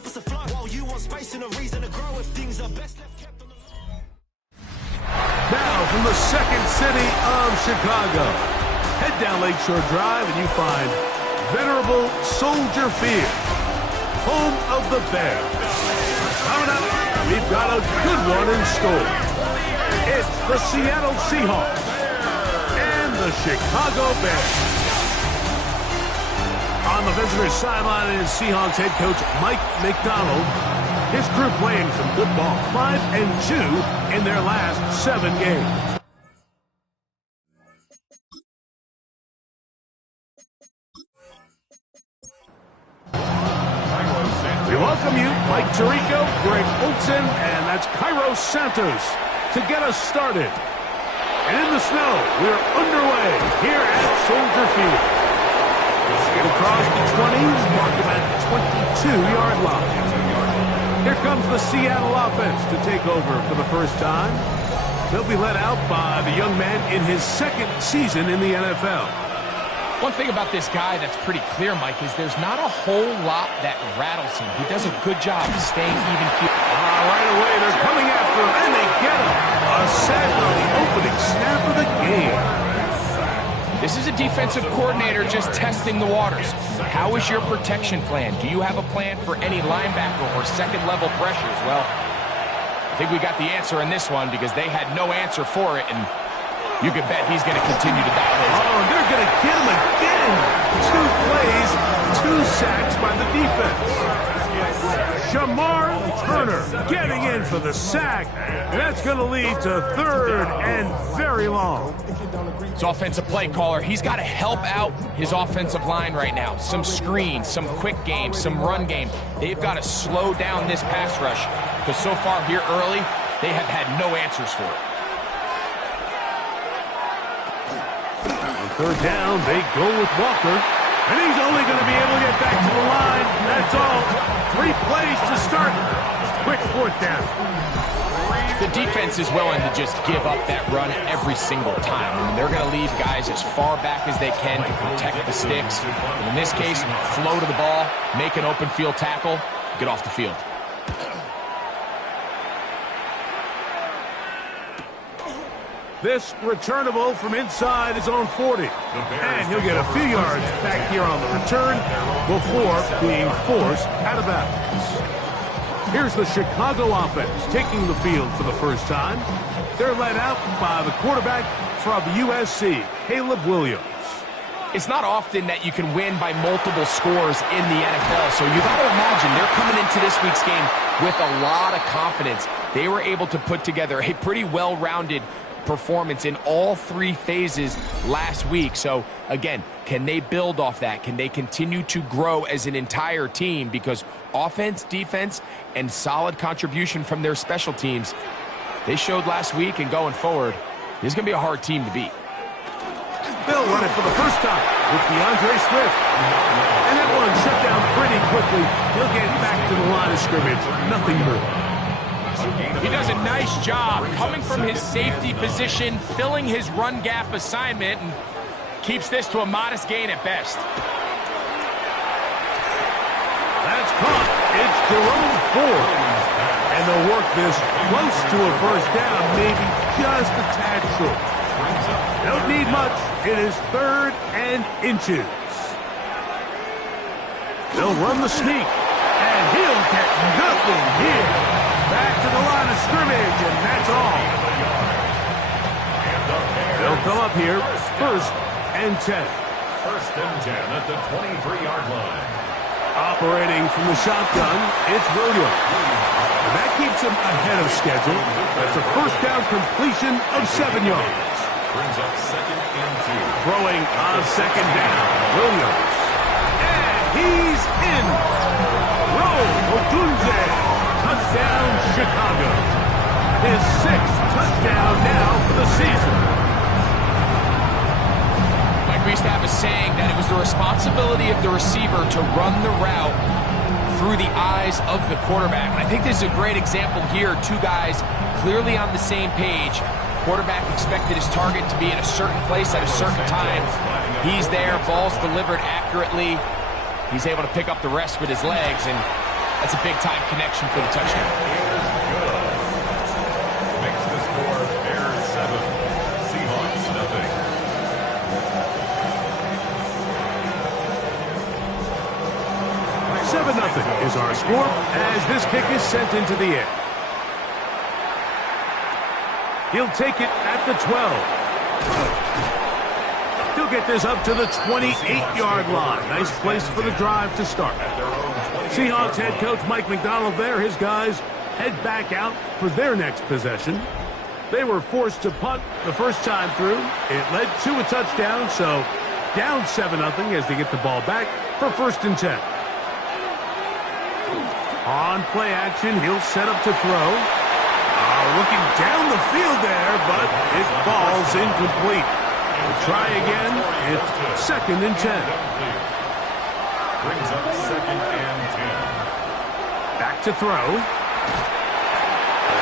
keep us afloat. While you want space and a reason to grow, if things are best left kept on the Now from the second city of Chicago, head down Lakeshore Drive and you find venerable Soldier Field, home of the Bears. Coming up, we've got a good one in store. It's the Seattle Seahawks and the Chicago Bears. On the visitor's sideline is Seahawks head coach Mike McDonald. His crew playing some good ball, 5-2 in their last 7 games. We welcome you, Mike Tirico, Greg Olson, and that's Cairo Santos to get us started. And in the snow, we're underway here at Soldier Field. Get across the 20s, mark them at the 22-yard line. Here comes the Seattle offense to take over for the first time. They'll be led out by the young man in his second season in the NFL. One thing about this guy that's pretty clear, Mike, is there's not a whole lot that rattles him. He does a good job staying even keel. Right away, they're coming after him, and they get him. A sack on the opening snap of the game. This is a defensive coordinator just testing the waters. How is your protection plan? Do you have a plan for any linebacker or second-level pressures? Well, I think we got the answer in this one because they had no answer for it, and you can bet he's going to continue to dial his. Oh, and they're going to get him again. 2 plays, 2 sacks by the defense. Shamar Turner getting in for the sack. And that's going to lead to 3rd and very long. His offensive play caller, he's got to help out his offensive line right now. Some screens, some quick games, some run game. They've got to slow down this pass rush because so far here early, they have had no answers for it. On 3rd down, they go with Walker. And he's only going to be able to get back to the line. That's all. 3 plays to start. Quick 4th down. The defense is willing to just give up that run every single time. I mean, they're going to leave guys as far back as they can to protect the sticks. And in this case, flow to the ball, make an open field tackle, get off the field. This returnable from inside his own 40. And he'll get a few yards back here on the return before being forced out of bounds. Here's the Chicago offense taking the field for the first time. They're led out by the quarterback from USC, Caleb Williams. It's not often that you can win by multiple scores in the NFL, so you got to imagine they're coming into this week's game with a lot of confidence. They were able to put together a pretty well-rounded performance in all 3 phases last week. So again, can they build off that? Can they continue to grow as an entire team? Because offense, defense, and solid contribution from their special teams, they showed last week, and going forward, this is going to be a hard team to beat. They'll run it for the first time with DeAndre Swift. And that one shut down pretty quickly. He'll get back to the line of scrimmage. Nothing more. He does a nice job coming from his safety position, filling his run gap assignment, and keeps this to a modest gain at best. That's caught. It's Jerome Ford. And they'll work this close to a first down, maybe just a tad short. Don't need much. It is 3rd and inches. They'll run the sneak, and he'll get nothing here. Back to the line of scrimmage, and that's all. They'll come up here, 1st and 10. 1st and 10 at the 23-yard line. Operating from the shotgun, it's Williams. And that keeps him ahead of schedule. That's a 1st down completion of 7 yards. Brings up 2nd and 2. Throwing on 2nd down, Williams. And he's in. Roll Odunze. Touchdown, Chicago. His 6th touchdown now for the season. Mike, we used to have a saying that it was the responsibility of the receiver to run the route through the eyes of the quarterback. And I think this is a great example here. 2 guys clearly on the same page. Quarterback expected his target to be in a certain place at a certain time. He's there, ball's delivered accurately. He's able to pick up the rest with his legs, and That's a big-time connection for the touchdown. Makes the score Bears 7, Seahawks nothing. Seven nothing is our score as this kick is sent into the air. He'll take it at the 12. He'll get this up to the 28-yard line. Nice place for the drive to start. Seahawks head coach Mike McDonald there. His guys head back out for their next possession. They were forced to punt the first time through. It led to a touchdown, so down 7-0 as they get the ball back for 1st and 10. On play action, he'll set up to throw. Looking down the field there, but it falls incomplete. We'll try again. It's 2nd and 10. Brings up 2nd and 10. Back to throw.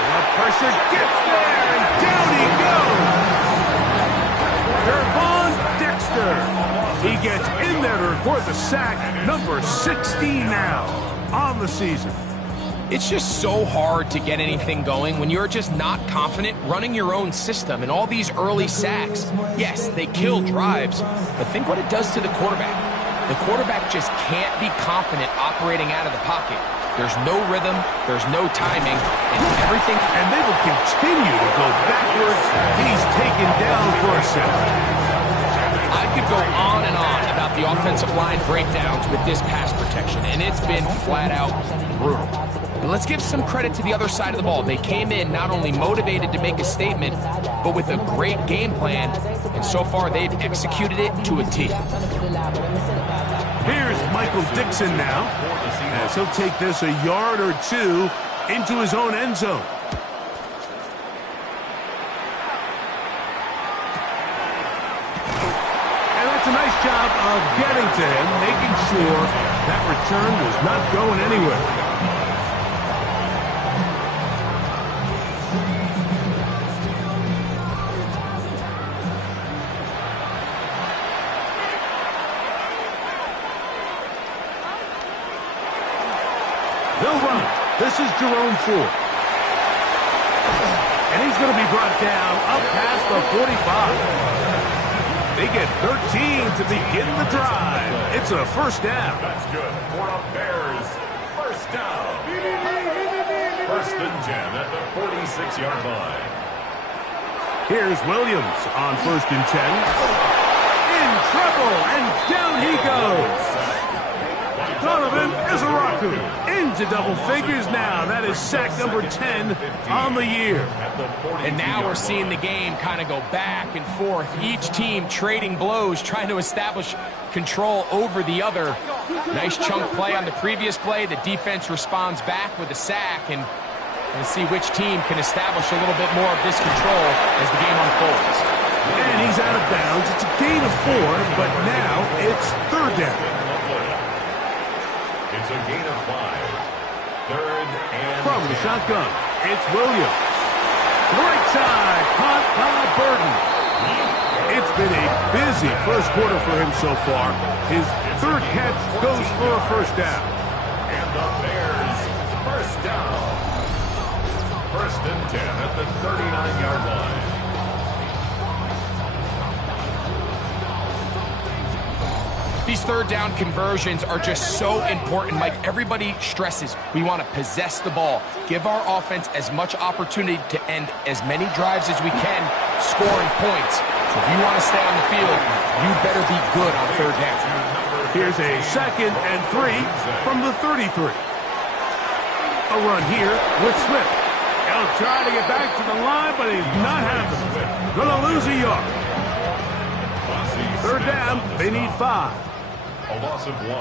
The pressure gets there, and down he goes. Gervon Dexter. He gets in there to record the sack, number 16 now on the season. It's just so hard to get anything going when you're just not confident running your own system. And all these early sacks, yes, they kill drives, but think what it does to the quarterback. The quarterback just can't be confident operating out of the pocket. There's no rhythm, there's no timing, and everything. And they will continue to go backwards. He's taken down for a sack. I could go on and on about the offensive line breakdowns with this pass protection, and it's been flat out brutal. But let's give some credit to the other side of the ball. They came in not only motivated to make a statement, but with a great game plan, and so far they've executed it to a T. Here's Michael Dixon now, as he'll take this a yard or two into his own end zone. And that's a nice job of getting to him, making sure that return was not going anywhere. They'll run. This is Jerome Ford. And he's going to be brought down up past the 45. They get 13 to begin the drive. It's a 1st down. That's good for a Bears 1st down. 1st and 10 at the 46-yard line. Here's Williams on 1st and 10. In trouble, and down he goes. Donovan Izaraku into double figures now. That is sack number 10 on the year. And now we're seeing the game kind of go back and forth. Each team trading blows, trying to establish control over the other. Nice chunk play on the previous play. The defense responds back with a sack, and let's see which team can establish a little bit more of this control as the game unfolds. And he's out of bounds. It's a gain of 4, but now it's 3rd down. It's a gain of 5. 3rd and From the 10. shotgun, it's Williams. Right side, caught by Burton. It's been a busy first quarter for him so far. His 3rd catch goes for a 1st down. And the Bears 1st down. 1st and 10 at the 39-yard line. These 3rd down conversions are just so important, Mike. Everybody stresses we want to possess the ball, give our offense as much opportunity to end as many drives as we can, scoring points. So if you want to stay on the field, you better be good on 3rd down. Here's a 2nd and 3 from the 33. A run here with Smith. He'll try to get back to the line, but he's not having it. Gonna lose a yard. 3rd down, they need 5. A loss of 1.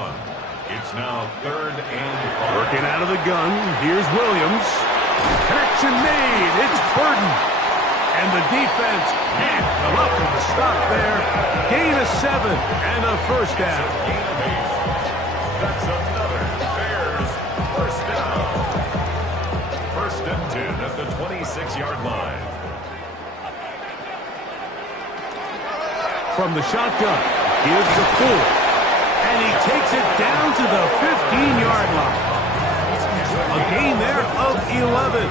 It's now 3rd and 5. Working out of the gun, here's Williams. Connection made, it's Burton. And the defense can't come up with a stop there. Gain of 7 and a 1st down. Gain of 8. That's another Bears 1st down. 1st and 10 at the 26-yard line. From the shotgun, here's the pull. And he takes it down to the 15-yard line. A gain there of 11.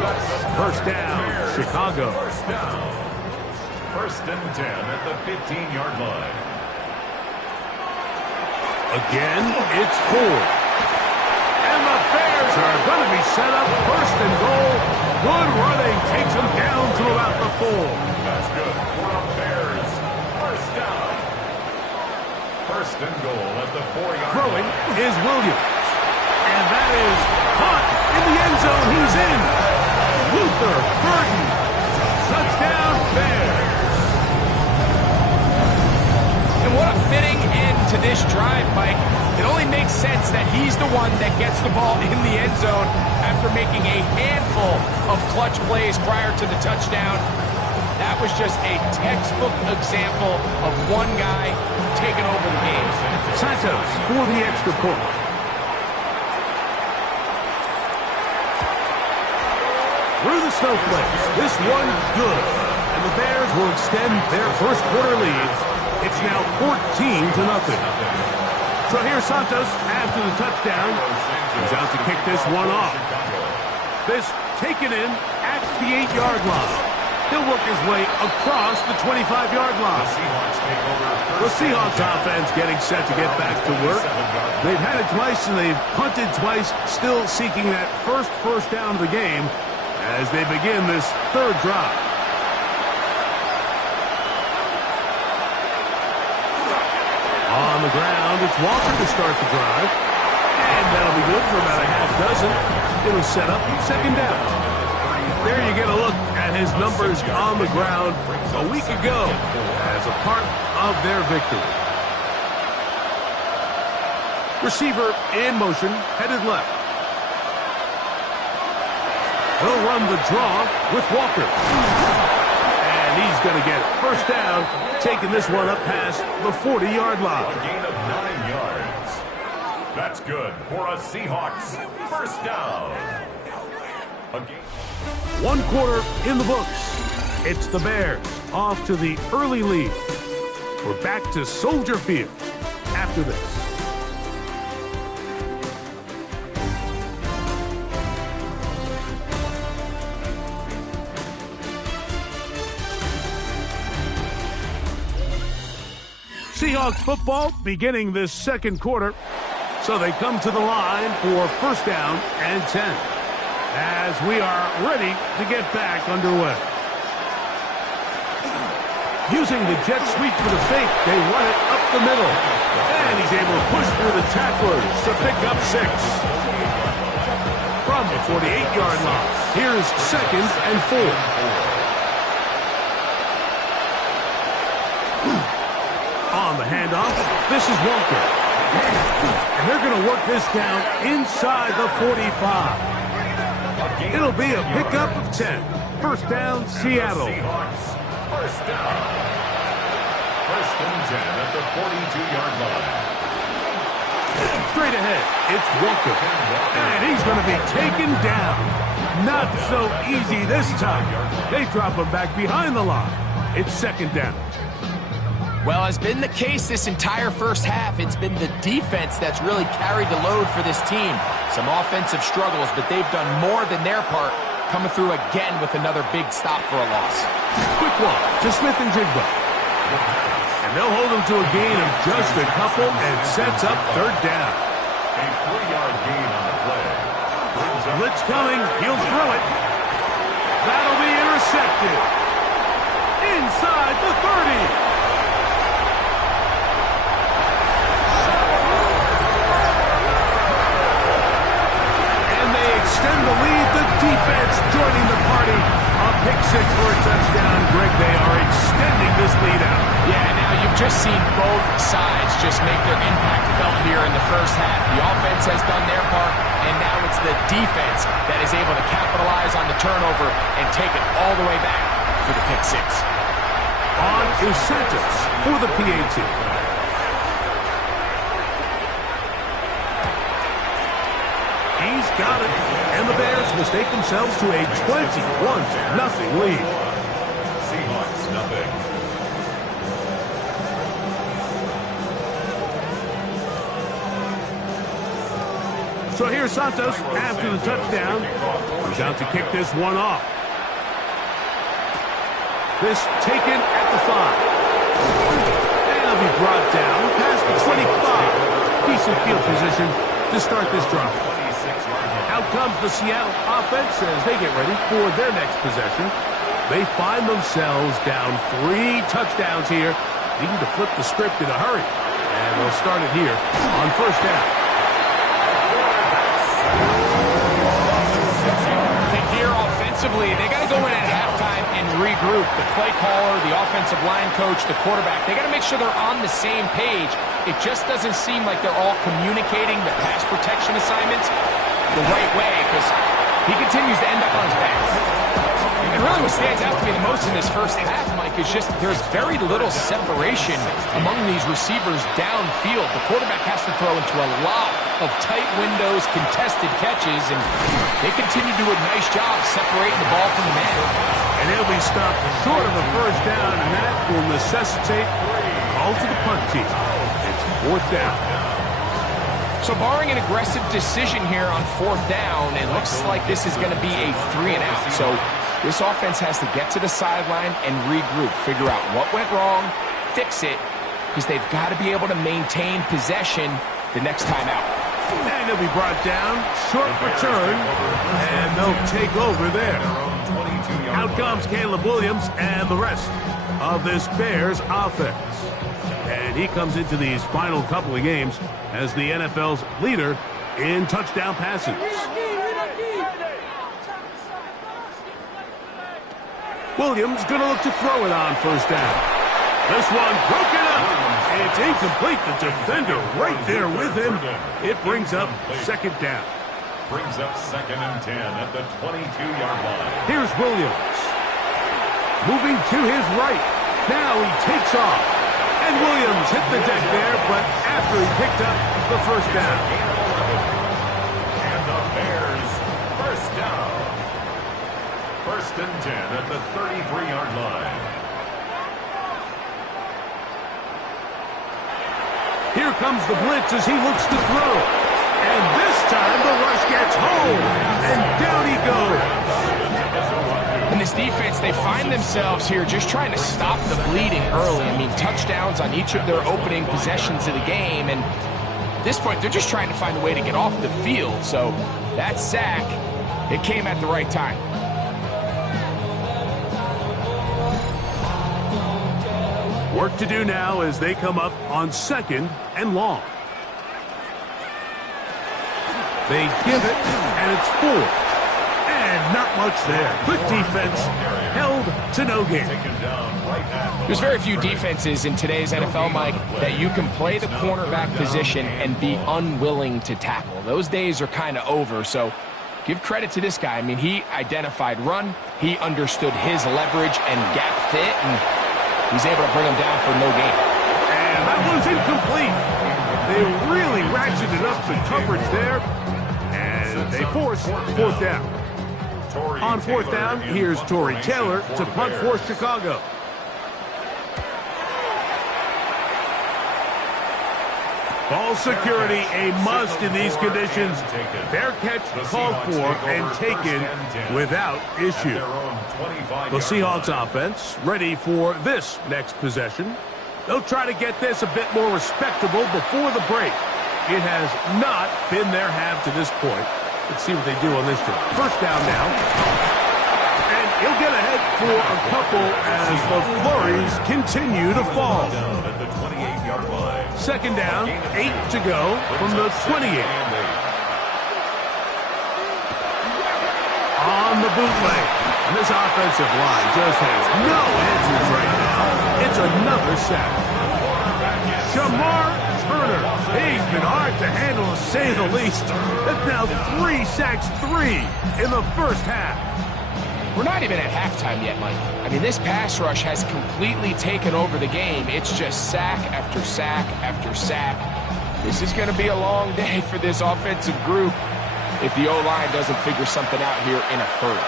First down, Chicago. First down. First and 10 at the 15-yard line. Again, it's 4. And the Bears are going to be set up first and goal. Good running takes them down to about the 4. That's good for the Bears. First down. First and goal at the 4-yard Throwing line. is Williams. And that is caught in the end zone. He's in. Luther Burton. Touchdown, Bears. And what a fitting end to this drive, Mike. It only makes sense that he's the one that gets the ball in the end zone after making a handful of clutch plays prior to the touchdown. That was just a textbook example of one guy taking over the game. Santos for the extra point. Through the snowflakes, this one good. And the Bears will extend their first quarter lead. It's now 14-0. So here's Santos after the touchdown. He's out to kick this one off. This taken in at the 8-yard line. He'll work his way across the 25-yard line. The Seahawks offense getting set to get back to work. They've had it twice and they've punted twice, still seeking that first down of the game as they begin this third drive. On the ground, it's Walker to start the drive. And that'll be good for about a half dozen. It'll set up second down. There you get a look at his numbers on the ground a week ago as a part of their victory. Receiver in motion, headed left. He'll run the draw with Walker. And he's going to get first down, taking this one up past the 40-yard line. A gain of 9 yards. That's good for a Seahawks first down. One quarter in the books. It's the Bears off to the early lead. We're back to Soldier Field after this. Seahawks football beginning this second quarter. So they come to the line for first down and 10 as we are ready to get back underway. Using the jet sweep for the fake, they run it up the middle. And he's able to push through the tacklers to pick up 6. From the 48-yard line, here's second and 4. On the handoff, this is Walker. And they're going to work this down inside the 45. It'll be a pickup of 10. First down, Seattle. Seahawks first down. First and 10 at the 42-yard line. Straight ahead, it's Walker. And he's going to be taken down. Not so easy this time. They drop him back behind the line. It's second down. Well, as been the case this entire first half, it's been the defense that's really carried the load for this team. Some offensive struggles, but they've done more than their part, coming through again with another big stop for a loss. Quick walk to Smith and Jigba. And they'll hold him to a gain of just a couple and sets up third down. A 3-yard gain on the play. Blitz coming. He'll throw it. That'll be intercepted. Inside the 30. Extend the lead, the defense joining the party. A pick 6 for a touchdown. Greg, they are extending this lead out. Yeah, now you've just seen both sides just make their impact felt here in the first half. The offense has done their part, and now it's the defense that is able to capitalize on the turnover and take it all the way back for the pick 6. On is Santos for the PAT. He's got it. And the Bears mistake themselves to a 21-0 lead. Seahawks nothing. So here's Santos after the touchdown. He's out to kick this one off. This taken at the 5. And it'll be brought down past the 25. Decent field position to start this drive. Out comes the Seattle offense as they get ready for their next possession. They find themselves down 3 touchdowns here, needing to flip the script in a hurry. And they'll start it here on first down. They got to go in at halftime and regroup. The play caller, the offensive line coach, the quarterback, they got to make sure they're on the same page. It just doesn't seem like they're all communicating the pass protection assignments the right way because he continues to end up on his back. And really what stands out to me the most in this first half, Mike, is just there's very little separation among these receivers downfield. The quarterback has to throw into a lot of tight windows, contested catches, and they continue to do a nice job separating the ball from the man. And he'll be stopped short of a first down, and that will necessitate a call to the punt team. It's fourth down. So barring an aggressive decision here on fourth down, it looks like this is going to be a 3-and-out. So this offense has to get to the sideline and regroup, figure out what went wrong, fix it, because they've got to be able to maintain possession the next time out. And he'll be brought down, short return, and they'll take over there. Out comes Caleb Williams and the rest of this Bears offense. And he comes into these final couple of games as the NFL's leader in touchdown passes. Williams going to look to throw it on first down. This one broken up. It's incomplete. The defender right there with him. It brings up second down. Brings up 2nd and 10 at the 22-yard line. Here's Williams. Moving to his right. Now he takes off. And Williams hit the deck there, but after he picked up the first down. And the Bears first down. 1st and 10 at the 33-yard line. Here comes the blitz as he looks to throw. And this time the rush gets home. And down he goes. In this defense, they find themselves here just trying to stop the bleeding early. I mean, touchdowns on each of their opening possessions of the game. And at this point, they're just trying to find a way to get off the field. So that sack, it came at the right time. Work to do now as they come up on 2nd and long. They give it, and it's 4. And not much there. Good defense, held to no gain. There's very few defenses in today's NFL, Mike, that you can play the cornerback position and be unwilling to tackle. Those days are kind of over, so give credit to this guy. I mean, he identified run, he understood his leverage and gap fit, and he's able to bring him down for no gain. And that one's incomplete. They really ratcheted up the coverage there, and they force fourth down. On fourth down, here's Torrey Taylor to punt for Chicago. Ball security a must in these conditions. Fair catch called for and taken without issue. The Seahawks offense ready for this next possession. They'll try to get this a bit more respectable before the break. It has not been their half to this point. Let's see what they do on this drive. First down now. And he'll get ahead for a couple as the flurries continue to fall. Second down, 8 to go from the 28. On the bootleg. And this offensive line just has no answers right now. It's another sack. Shamar Turner. He's been hard to handle, to say the least. It's now 3 sacks, 3 in the first half. We're not even at halftime yet, Mike. I mean, this pass rush has completely taken over the game. It's just sack after sack after sack. This is going to be a long day for this offensive group if the O-line doesn't figure something out here in a hurry.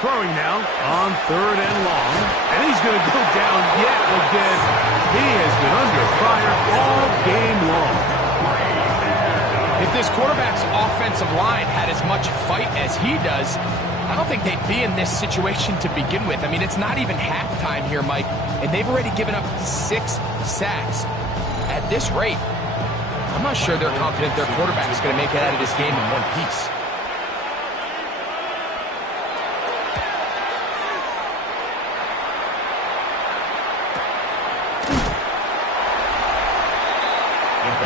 throwing now on 3rd and long. And he's going to go down yet again. He has been under fire all game long. If this quarterback's offensive line had as much fight as he does, I don't think they'd be in this situation to begin with. I mean, it's not even halftime here, Mike, and they've already given up 6 sacks. At this rate, I'm not sure they're confident their quarterback is going to make it out of this game in one piece.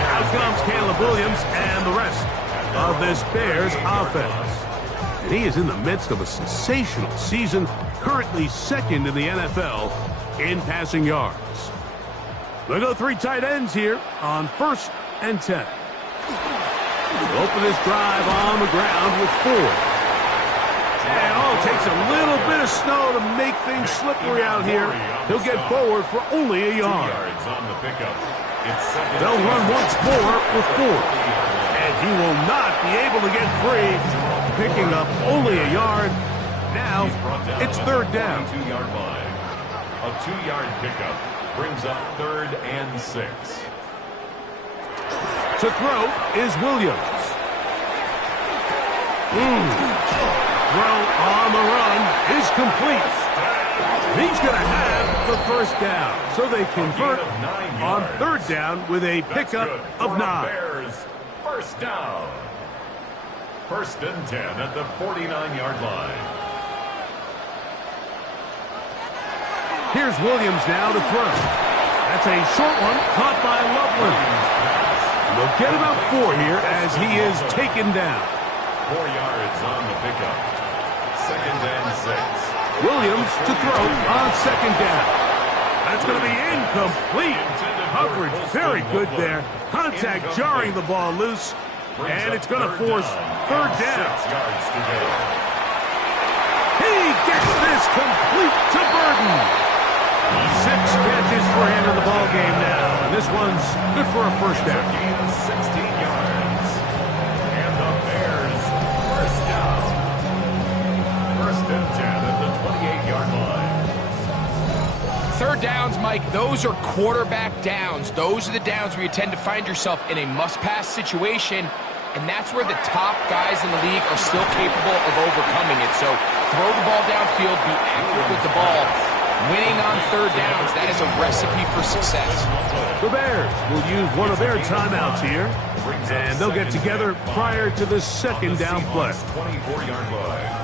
Out comes Caleb Williams and the rest of this Bears offense. And he is in the midst of a sensational season, currently 2nd in the NFL in passing yards. They'll go 3 tight ends here on 1st and 10. Open this drive on the ground with 4. And it takes a little bit of snow to make things slippery out here. He'll get forward for only a yard. They'll run once more with 4. And he will not be able to get free, picking up only a yard. Now it's 3rd down. A 2-yard pickup brings up 3rd and 6. To throw is Williams. Throw on the run is complete. He's going to have the 1st down. So they convert on 3rd down with a pickup of 9. Bears, 1st down. 1st and 10 at the 49-yard line. Here's Williams now to throw. That's a short one caught by Loveland. They'll get about 4 here as he is taken down. 4 yards on the pickup. 2nd and 6. Williams to throw on 2nd down. That's going to be incomplete. Coverage very good there. Contact jarring the ball loose. And it's going to force 3rd down. 6 yards to go. He gets this complete to Burden. 6 catches for him in the ball game now. And this one's good for a 1st down. 16 yards. And the Bears, 1st down. 1st and 10 at the 28-yard line. 3rd downs, Mike, those are quarterback downs. Those are the downs where you tend to find yourself in a must-pass situation, and that's where the top guys in the league are still capable of overcoming it. So throw the ball downfield, be accurate with the ball. Winning on 3rd downs, that is a recipe for success. The Bears will use one of their timeouts here, and they'll get together prior to the 2nd down play. 24-yard line.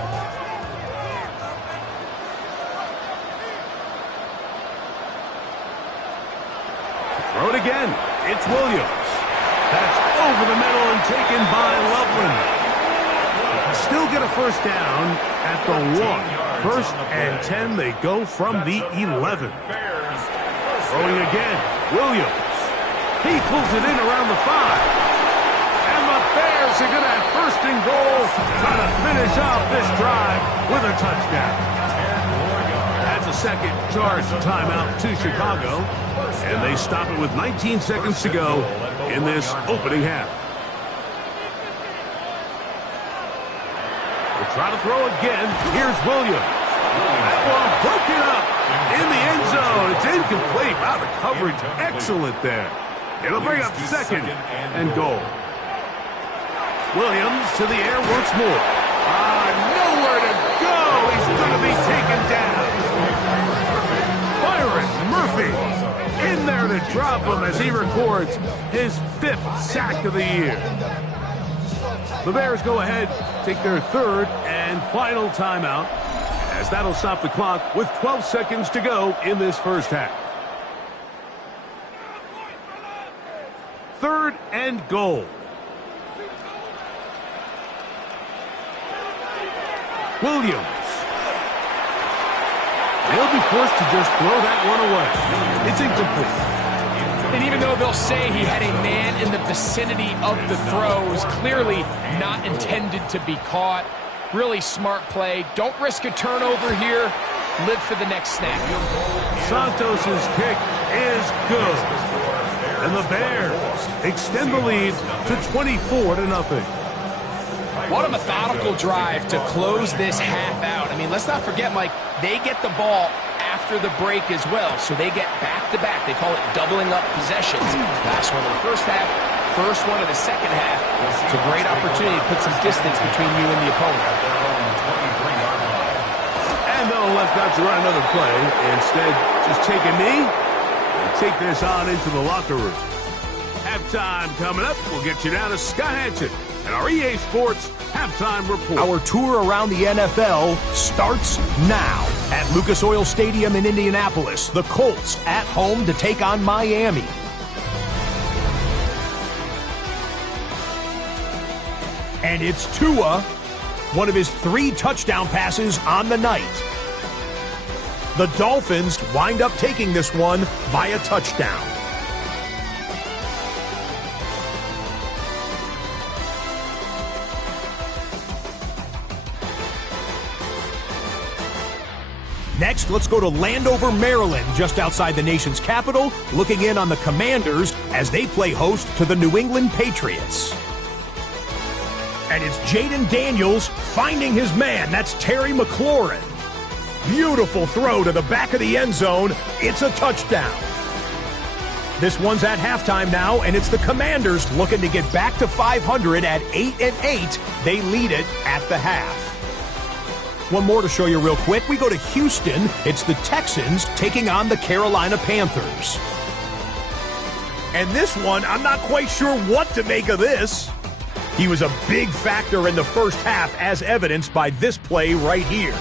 Throw it again. It's Williams. That's over the middle and taken by Loveland. Still get a 1st down at the 1. 1st and 10, they go from the 11. Throwing again, Williams. He pulls it in around the 5. And the Bears are going to have 1st and goal, trying to finish off this drive with a touchdown. That's a 2nd charge timeout to Chicago. And they stop it with 19 seconds to go in this opening half. We'll try to throw again. Here's Williams. That ball broken up in the end zone. It's incomplete. Wow, the coverage excellent there. It'll bring up 2nd and goal. Williams to the air once more. Nowhere to go. He's going to be taken down. Byron Murphy in there to drop him as he records his 5th sack of the year. The Bears go ahead, take their 3rd and final timeout, as that'll stop the clock with 12 seconds to go in this 1st half. 3rd and goal. Williams. They'll be forced to just throw that one away. It's incomplete. And even though they'll say he had a man in the vicinity of the throws, clearly not intended to be caught. Really smart play. Don't risk a turnover here. Live for the next snap. Santos' kick is good. And the Bears extend the lead to 24-0. What a methodical drive to close this half out. I mean, let's not forget, Mike, they get the ball after the break as well, so they get back-to-back. They call it doubling up possessions. Last one of the first half, first one of the second half. It's a great opportunity to put some distance between you and the opponent. And they'll elect not to run another play. Instead, just take a knee and take this on into the locker room. Halftime coming up. We'll get you down to Scott Hanson and our EA Sports Halftime Report. Our tour around the NFL starts now. At Lucas Oil Stadium in Indianapolis, the Colts at home to take on Miami. And it's Tua, one of his 3 touchdown passes on the night. The Dolphins wind up taking this one by a touchdown. Next, let's go to Landover, Maryland, just outside the nation's capital, looking in on the Commanders as they play host to the New England Patriots. And it's Jaden Daniels finding his man. That's Terry McLaurin. Beautiful throw to the back of the end zone. It's a touchdown. This one's at halftime now, and it's the Commanders looking to get back to 500 at 8-8. They lead it at the half. One more to show you real quick. We go to Houston. It's the Texans taking on the Carolina Panthers. And this one, I'm not quite sure what to make of this. He was a big factor in the first half, as evidenced by this play right here.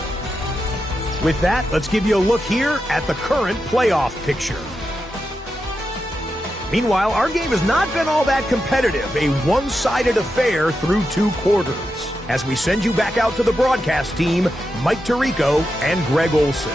With that, let's give you a look here at the current playoff picture. Meanwhile, our game has not been all that competitive, a one-sided affair through 2 quarters. As we send you back out to the broadcast team, Mike Tirico and Greg Olson.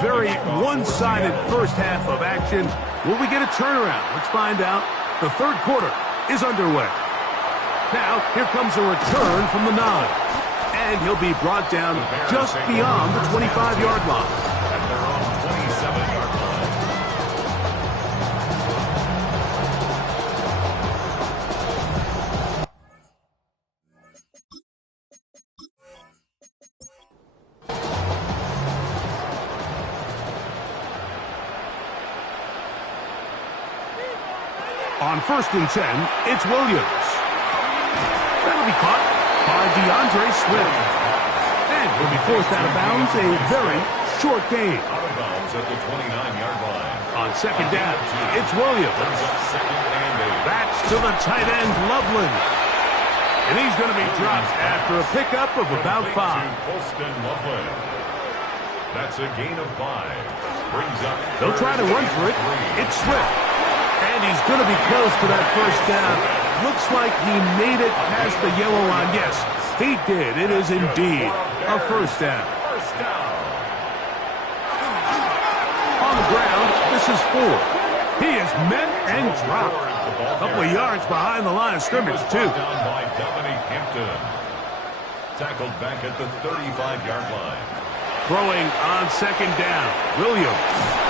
Very one-sided first half of action. Will we get a turnaround? Let's find out. The third quarter is underway. Now, here comes a return from the 9. And he'll be brought down just beyond the 25-yard line. At their own 27-yard line. On 1st and 10, it's Williams. That'll be caught by DeAndre Swift. And he'll be forced out of bounds, a very short gain. Out of bounds at the 29-yard line. On 2nd down, it's Williams. Brings up 2nd and 8. Backs to the tight end, Loveland. And he's going to be dropped after a pickup of about 5. Colston Loveland. That's a gain of 5. Brings up. They'll try to run for it. It's Swift. And he's going to be close to that first down. Looks like he made it past the yellow line. Yes, he did. It is indeed a first down. First down. On the ground, this is Ford. He is met and dropped. A couple of yards behind the line of scrimmage, too. Down by Dominic Hampton. Tackled back at the 35-yard line. Throwing on 2nd down, Williams.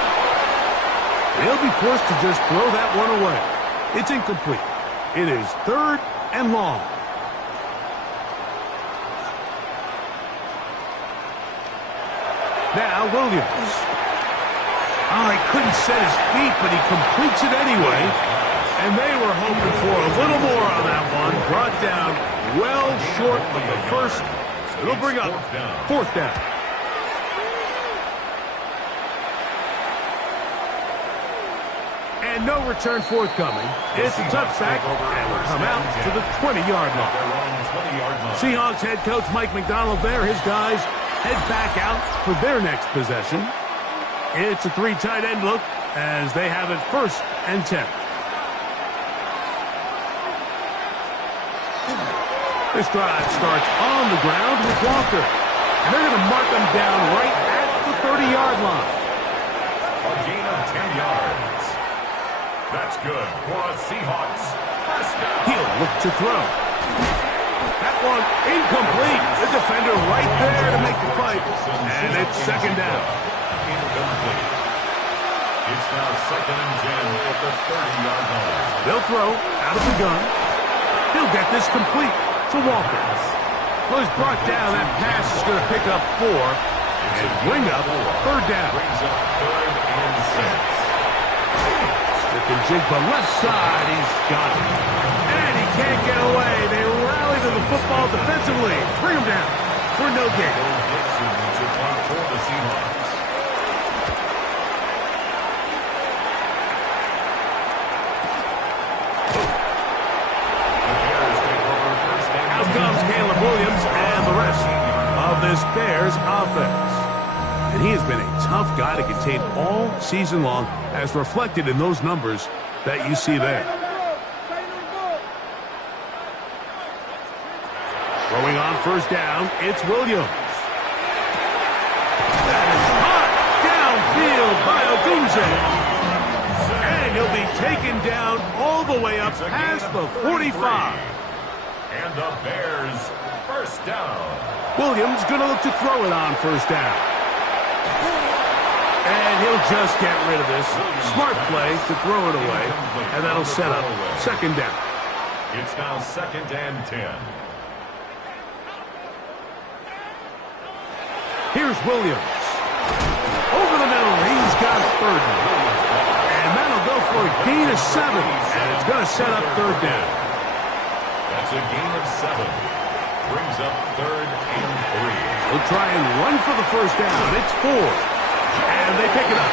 He'll be forced to just throw that one away. It's incomplete. It is 3rd and long. Now Williams. Oh, he couldn't set his feet, but he completes it anyway. And they were hoping for a little more on that one. Brought down well short of the first. It'll bring up 4th down. And no return forthcoming. It's a touchback, and will come out to the 20-yard line. Seahawks head coach Mike McDonald there. His guys head back out for their next possession. It's a 3 tight end look as they have it 1st and 10. This drive starts on the ground with Walker. And they're going to mark him down right at the 30-yard line. A gain of 10 yards. That's good for the Seahawks. First down. He'll look to throw. That one incomplete. The defender right there to make the play. And it's second down. Incomplete. It's now 2nd and 10 at the 30-yard line. They'll throw out of the gun. He'll get this complete to Walker. Well, he's brought down. That pass is going to pick up 4 and bring up 3rd down. Brings up 3rd and 6. Stick and jig, but left side, he's got it. And he can't get away. They rally to the football defensively. Bring him down for no gain. For the Seahawks. Out comes Caleb Williams and the rest of this Bears offense. And he has been a tough guy to contain all season long, as reflected in those numbers that you see there. Throwing on first down, it's Williams. That is hot downfield by Odunze. And he'll be taken down all the way up past the 45. And the Bears first down. Williams going to look to throw it on first down. And he'll just get rid of this. Smart play to throw it away. And that'll set up second down. It's now 2nd and 10. Here's Williams. Over the middle, he's got Burton. And that'll go for a gain of 7. And it's going to set up 3rd down. That's a gain of 7. Brings up 3rd and 3. He'll try and run for the first down. It's 4. And they pick it up.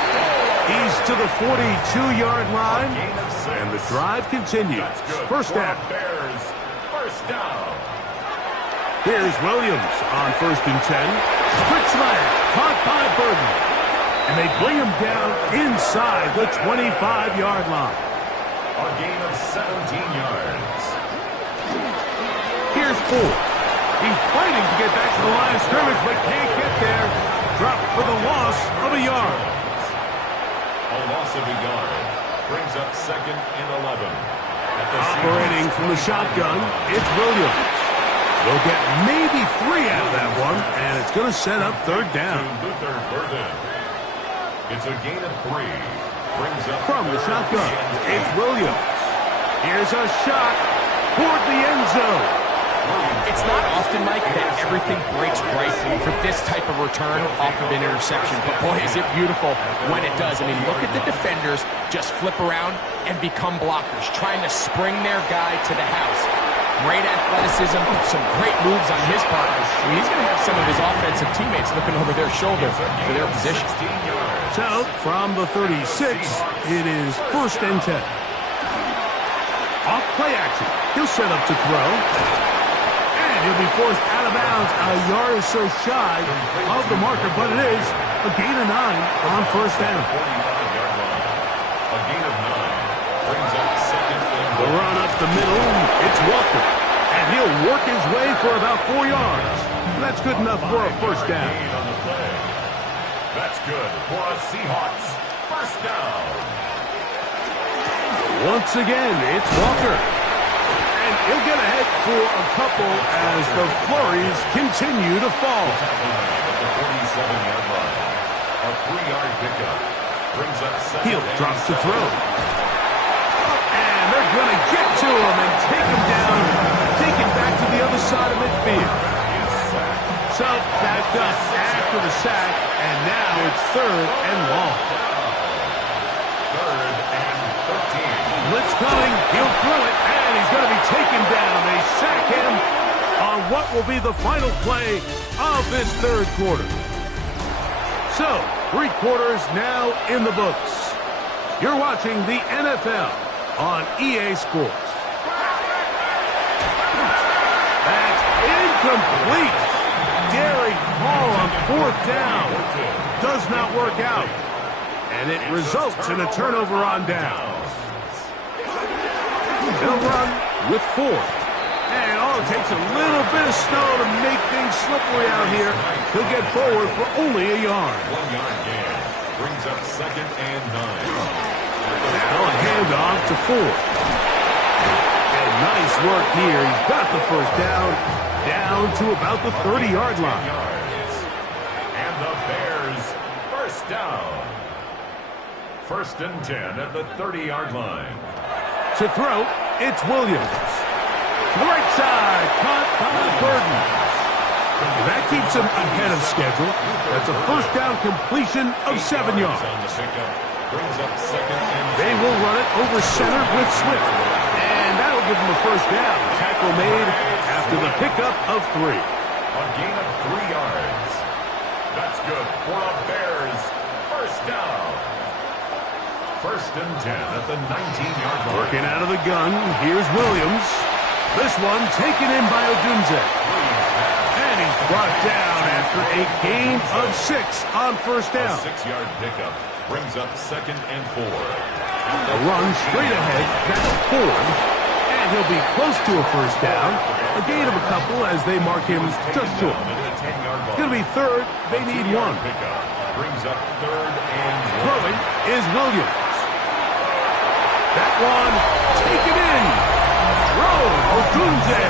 He's to the 42-yard line. And the drive continues. First down. Bears first down. Here's Williams on 1st and 10. Quick slant, caught by Burton. And they bring him down inside the 25-yard line. A gain of 17 yards. Here's 4. He's fighting to get back to the line of scrimmage, but can't get there. Dropped for the loss of a yard. A loss of a yard. Brings up 2nd and 11. Operating from the shotgun, it's Williams. They'll get maybe 3 out of that one, and it's going to set up 3rd down. Luther Burden. It's a gain of 3. Brings up From the shotgun, it's Williams. Here's a shot toward the end zone. It's not often, Mike, that everything breaks right for this type of return off of an interception. But, boy, is it beautiful when it does. I mean, look at the defenders just flip around and become blockers, trying to spring their guy to the house. Great athleticism, some great moves on his part. I mean, he's going to have some of his offensive teammates looking over their shoulder for their position. So, from the 36, it is 1st and 10. Off play action. He'll set up to throw. He'll be forced out of bounds a yard or so shy of the marker, but it is a gain of 9 on first down. A gain of 9 brings up 2nd and The run up the middle, it's Walker. And he'll work his way for about 4 yards. That's good enough for a first down. on the play. That's good for a Seahawks first down. Once again, it's Walker. He'll get ahead for a couple as the flurries continue to fall. At the 47-yard line. A 3-yard pickup. Brings up 2nd. He'll drop to throw. And they're going to get to him and take him down. Take him back to the other side of midfield. So backed up after the sack. And now it's 3rd and long. 3rd and 13. Blitz coming. He'll throw it. He's going to be taken down. They sack him on what will be the final play of this 3rd quarter. So, 3 quarters now in the books. You're watching the NFL on EA Sports. That's incomplete. Derek Hall on 4th down. Does not work out. And it results in a turnover on down. They'll run with 4. And all it takes a little bit of snow to make things slippery out here. He'll get forward for only a yard. 1-yard gain. Brings up 2nd and 9. Now a handoff to Ford. And nice work here. He's got the first down to about the 30-yard line. And the Bears first down. 1st and 10 at the 30-yard line. To throw, it's Williams. Right side, caught by Burden. And that keeps him ahead of schedule. That's a first down completion of 7 yards. Brings up 2nd and They will run it over center with Swift. And that'll give them a first down. Tackle made after the pickup of 3. a gain of 3 yards. That's good for a Bears first down. 1st and 10 at the 19-yard line. Working out of the gun, here's Williams. This one taken in by Odunze. And he's brought down after a gain of 6 on first down. A 6-yard pickup brings up 2nd and 4. A run straight ahead, that's Ford. And he'll be close to a first down. A gain of a couple as they mark him just short. It's going to be 3rd. They need 1. Pickup brings up 3rd and 1. Throwing is Williams. That one taken in. Odunze.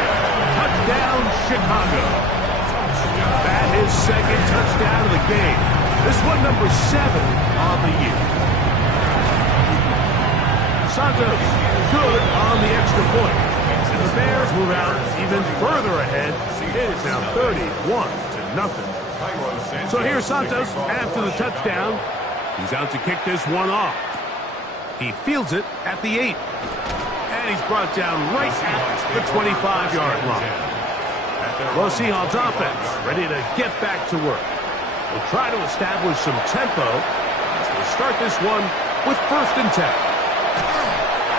Touchdown, Chicago. That is 2nd touchdown of the game. This one number 7 on the year. Santos good on the extra point. And the Bears move out even further ahead. It is now 31-0. So here's Santos after the touchdown. He's out to kick this one off. He fields it at the 8. And he's brought down right at the 25-yard line. Well, Seahawks offense ready to get back to work. We'll try to establish some tempo as we start this one with 1st and 10.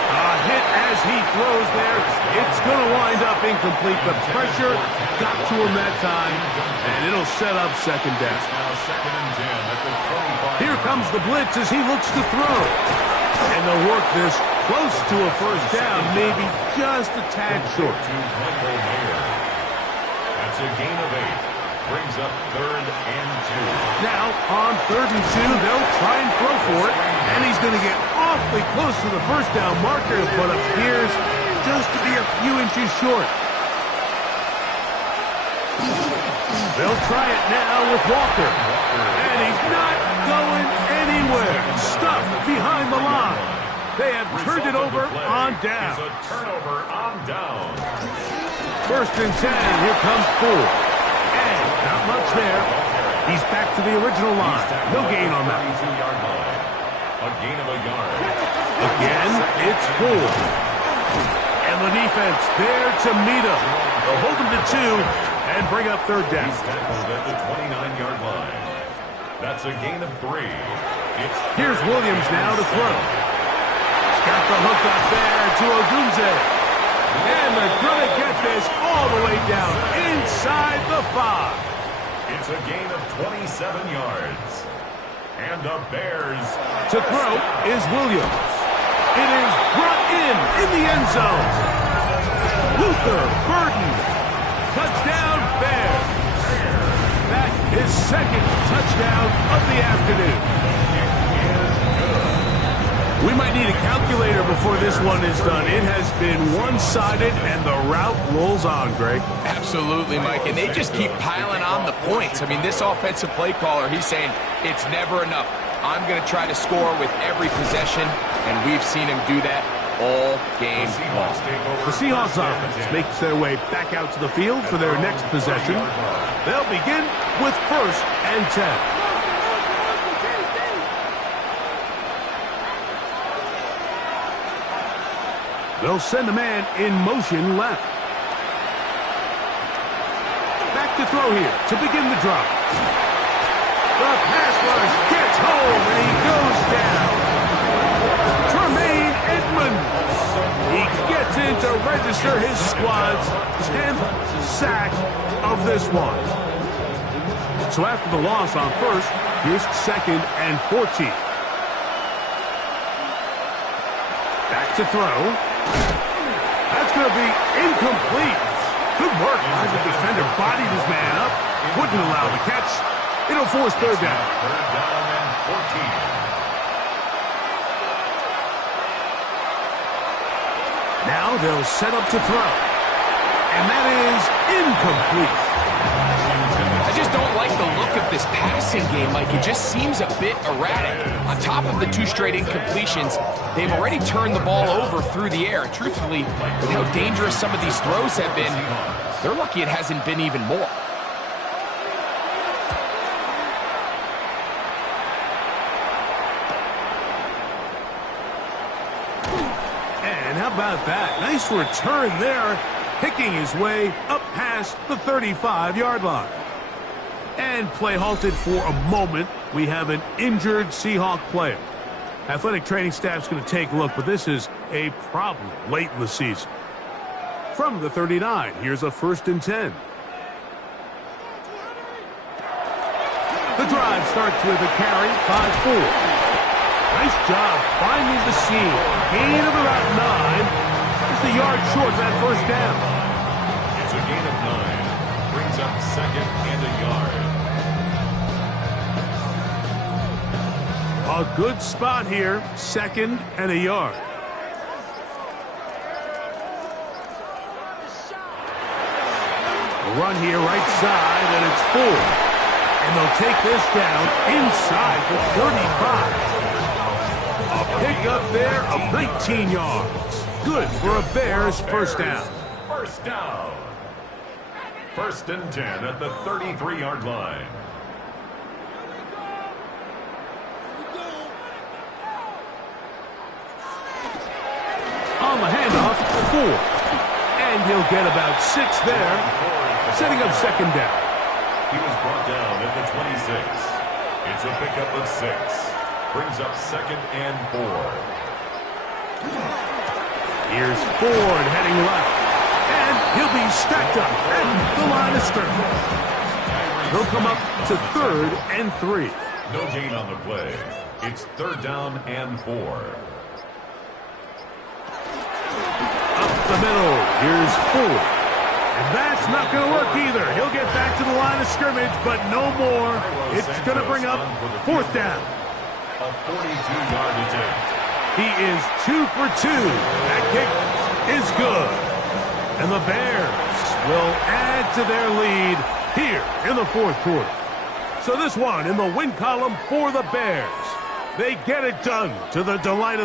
A hit as he throws there. It's going to wind up incomplete. The pressure got to him that time, and it'll set up 2nd down. Here comes the blitz as he looks to throw. And they'll work this close to a first down, maybe just a tad short. That's a gain of 8. Brings up 3rd and 2. Now, on 3rd and 2, they'll try and throw for it. And he's going to get awfully close to the first down marker, but appears just to be a few inches short. They'll try it now with Walker. And he's not going anywhere. Stuffed behind the line. They have turned it over on down. It's a turnover on down. 1st and 10. Here comes Ford. And not much there. He's back to the original line. No gain on that. A gain of a yard. Again, it's Ford. And the defense there to meet him. They'll hold him to 2 and bring up 3rd down. He's tackled at the 29-yard line. That's a gain of 3. Here's Williams now to throw. He's got the hook up there to Odunze. And they're going to get this all the way down inside the 5. It's a gain of 27 yards. And the Bears. To throw is Williams. It is brought in the end zone. Luther Burden. Touchdown, Bears. That is 2nd touchdown of the afternoon. We might need a calculator before this one is done. It has been one-sided, and the route rolls on, Greg. Absolutely, Mike, and they just keep piling on the points. I mean, this offensive play caller, he's saying it's never enough. I'm going to try to score with every possession, and we've seen him do that all game long. The Seahawks offense makes their way back out to the field for their next possession. They'll begin with 1st and 10. They'll send a man in motion left. Back to throw here to begin the drive. The pass rush gets home and he goes down. Tremaine Edmonds. He gets in to register his squad's 10th sack of this one. So after the loss on 1st, here's 2nd and 14. Back to throw. That's going to be incomplete. Good work by the defender. Bodied his man up. Wouldn't allow the catch. It'll force third down. Third down and 14. Now they'll set up to throw. And that is incomplete. I just don't like the look of this passing game, Mike. It just seems a bit erratic. On top of the 2 straight incompletions, they've already turned the ball over through the air. Truthfully, with how dangerous some of these throws have been, they're lucky it hasn't been even more. And how about that? Nice return there, picking his way up past the 35-yard line. And play halted for a moment. We have an injured Seahawk player. Athletic training staff's going to take a look, but this is a problem late in the season. From the 39, here's a 1st and 10. The drive starts with a carry by 4. Nice job finding the seam. Gain of about 9. Just a yard short of that 1st down. It's a gain of 9. Brings up 2nd and a yard. A good spot here. 2nd and a yard. A run here right side, and it's 4. And they'll take this down inside the 35. A pickup there of 19 yards. Good for a Bears 1st down. First down. 1st and 10 at the 33-yard line. On the handoff, 4. And he'll get about 6 there, setting up 2nd down. He was brought down at the 26. It's a pickup of 6. Brings up 2nd and 4. Here's Ford heading left. And he'll be stacked up at the line of scrimmage. He'll come up to 3rd and 3. No gain on the play. It's 3rd down and 4. Up the middle, here's Ford. And that's not going to work either. He'll get back to the line of scrimmage, but no more. It's going to bring up 4th down. A 42-yard attempt. He is 2 for 2. That kick is good. And the Bears will add to their lead here in the 4th quarter. So this one in the win column for the Bears. They get it done to the delight of the